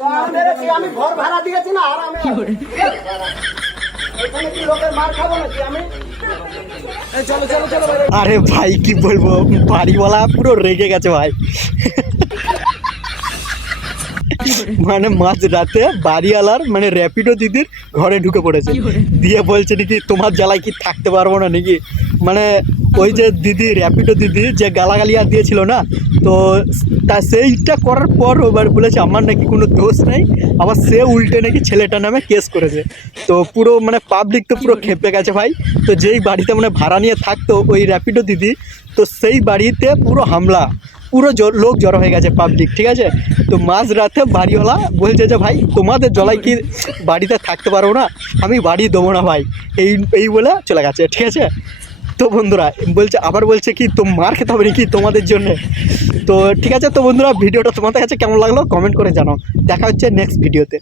আমি ঘর ভাড়া দিয়েছি না, আর আমি এখানে কি লোকের মার খাবো নাকি আমি? চলো চলো চলো। আরে ভাই কি বলবো, বাড়িওয়ালা পুরো রেগে গেছে ভাই। মানে মাঝ রাতে বাড়িওয়ালার মানে র্যাপিডো দিদির ঘরে ঢুকে পড়েছে, দিয়ে বলছে নাকি তোমার জ্বালায় কি থাকতে পারবো না নাকি। মানে ওই যে দিদি র্যাপিডো দিদি যে গালাগালি আর দিয়েছিল না, তো তা সেইটা করার পর এবার বলেছে আমার নাকি কোনো দোষ নেই, আবার সে উল্টে নাকি ছেলেটার নামে কেস করেছে। তো পুরো মানে পাবলিক তো পুরো খেপে গেছে ভাই। তো যেই বাড়িতে মানে ভাড়া নিয়ে থাকতো ওই র্যাপিডো দিদি, তো সেই বাড়িতে পুরো হামলা, পুরো লোক জড়ো হয়ে গেছে পাবলিক, ঠিক আছে। তো মাঝ রাতে বাড়িওয়ালা বলছে যে ভাই তোমাদের জলায় কি বাড়িতে থাকতে পারবো না, আমি বাড়ি দেবো না ভাই, এই বলে চলে গেছে, ঠিক আছে। তো বন্ধুরা বলছে, আবার বলছে কি তো মার খেতে হবে নাকি তোমাদের জন্য। তো ঠিক আছে, তো বন্ধুরা ভিডিওটা তোমাদের কাছে কেমন লাগলো কমেন্ট করে জানাও। দেখা হচ্ছে নেক্সট ভিডিওতে।